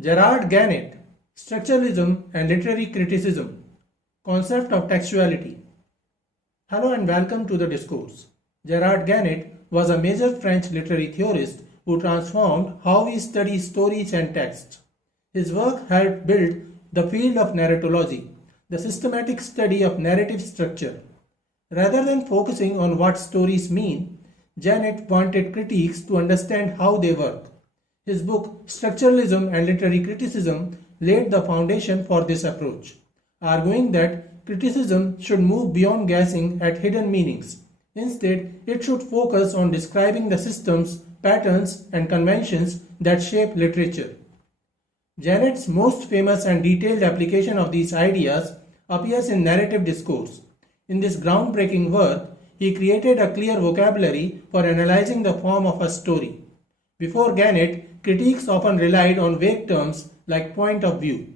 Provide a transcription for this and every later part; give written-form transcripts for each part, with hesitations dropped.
Gerard Genette Structuralism and Literary Criticism. Concept of Textuality. Hello and welcome to the discourse. Gerard Genette was a major French literary theorist who transformed how we study stories and text. His work helped build the field of narratology, the systematic study of narrative structure. Rather than focusing on what stories mean, Genette wanted critics to understand how they work. His book Structuralism and Literary Criticism laid the foundation for this approach, arguing that criticism should move beyond guessing at hidden meanings. Instead, it should focus on describing the systems, patterns, and conventions that shape literature. Genette's most famous and detailed application of these ideas appears in Narrative Discourse. In this groundbreaking work, he created a clear vocabulary for analyzing the form of a story. Before Genette, critiques often relied on vague terms like point of view.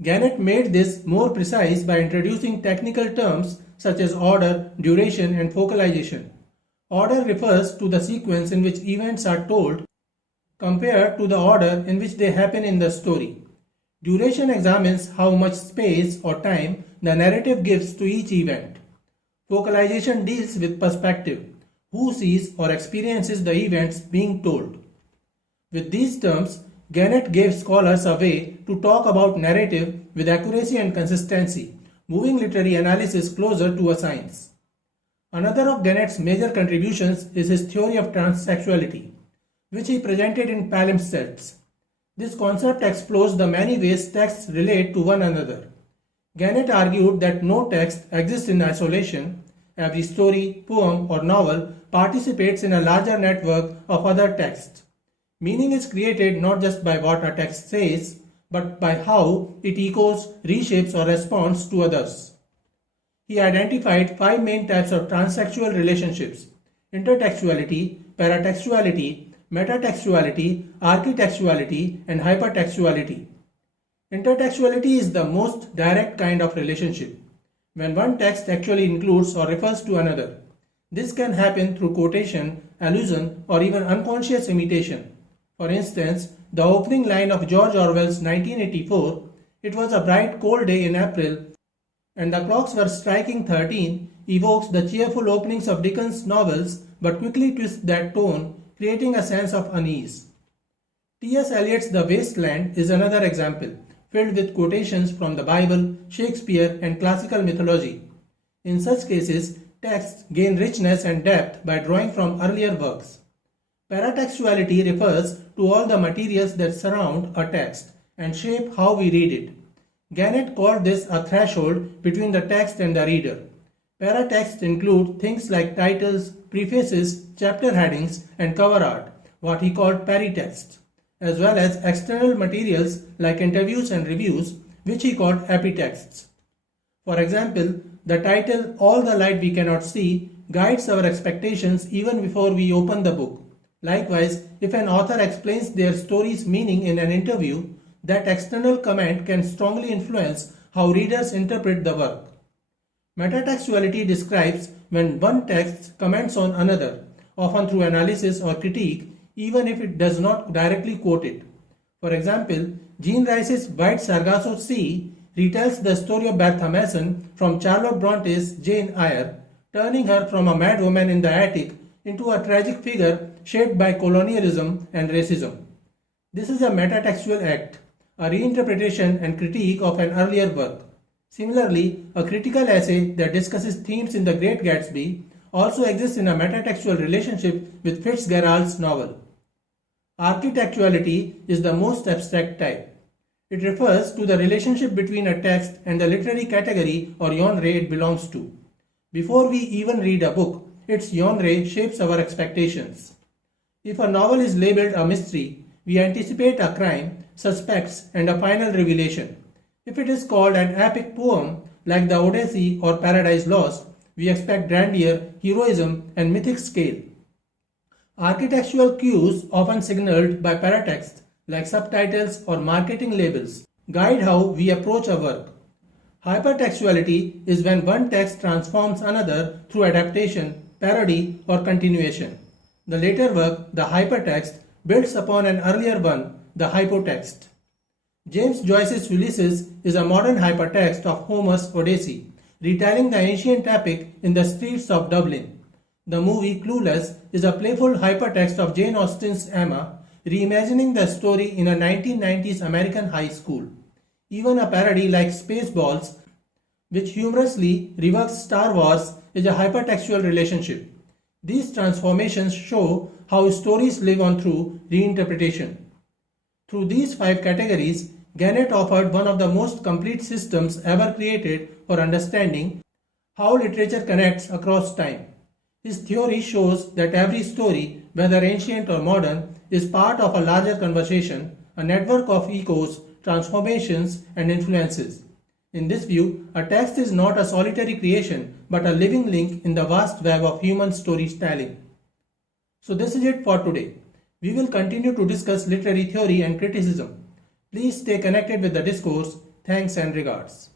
Genette made this more precise by introducing technical terms such as order, duration, and focalization. Order refers to the sequence in which events are told compared to the order in which they happen in the story. Duration examines how much space or time the narrative gives to each event. Focalization deals with perspective, who sees or experiences the events being told. With these terms, Genette gave scholars a way to talk about narrative with accuracy and consistency, moving literary analysis closer to a science. Another of Genette's major contributions is his theory of transtextuality, which he presented in palimpsests. This concept explores the many ways texts relate to one another. Genette argued that no text exists in isolation. Every story, poem, or novel participates in a larger network of other texts. Meaning is created not just by what a text says, but by how it echoes, reshapes, or responds to others. He identified 5 main types of transtextual relationships: intertextuality, paratextuality, metatextuality, architextuality, and hypertextuality. Intertextuality is the most direct kind of relationship, when one text actually includes or refers to another. This can happen through quotation, allusion, or even unconscious imitation. For instance, the opening line of George Orwell's 1984, "It was a bright cold day in April, and the clocks were striking 13, evokes the cheerful openings of Dickens' novels but quickly twists that tone, creating a sense of unease. T.S. Eliot's The Waste Land is another example, filled with quotations from the Bible, Shakespeare, and classical mythology. In such cases, texts gain richness and depth by drawing from earlier works. Paratextuality refers to all the materials that surround a text and shape how we read it. Genette called this a threshold between the text and the reader. Paratexts include things like titles, prefaces, chapter headings, and cover art, what he called peritexts, as well as external materials like interviews and reviews, which he called epitexts. For example, the title "All the Light We Cannot See" guides our expectations even before we open the book. Likewise, if an author explains their story's meaning in an interview, that external comment can strongly influence how readers interpret the work. Metatextuality describes when one text comments on another, often through analysis or critique, even if it does not directly quote it. For example, Jean Rice's White Sargasso Sea retells the story of Bertha Mason from Charlotte Bronte's Jane Eyre, turning her from a mad woman in the attic into a tragic figure shaped by colonialism and racism. This is a metatextual act, a reinterpretation and critique of an earlier work. Similarly, a critical essay that discusses themes in The Great Gatsby also exists in a metatextual relationship with Fitzgerald's novel. Architectuality is the most abstract type. It refers to the relationship between a text and the literary category or genre it belongs to. Before we even read a book, its genre shapes our expectations. If a novel is labeled a mystery, we anticipate a crime, suspects, and a final revelation. If it is called an epic poem, like the Odyssey or Paradise Lost, we expect grandeur, heroism, and mythic scale. Architectural cues, often signaled by paratext, like subtitles or marketing labels, guide how we approach a work. Hypertextuality is when one text transforms another through adaptation, parody, or continuation. The later work, the hypertext, builds upon an earlier one, the hypotext. James Joyce's Ulysses is a modern hypertext of Homer's Odyssey, retelling the ancient epic in the streets of Dublin. The movie Clueless is a playful hypertext of Jane Austen's Emma, reimagining the story in a 1990s American high school. Even a parody like Spaceballs, which humorously reworks Star Wars, is a hypertextual relationship. These transformations show how stories live on through reinterpretation. Through these 5 categories, Genette offered one of the most complete systems ever created for understanding how literature connects across time. His theory shows that every story, whether ancient or modern, is part of a larger conversation, a network of echoes, transformations, and influences. In this view, a text is not a solitary creation, but a living link in the vast web of human storytelling. So this is it for today. We will continue to discuss literary theory and criticism. Please stay connected with the discourse. Thanks and regards.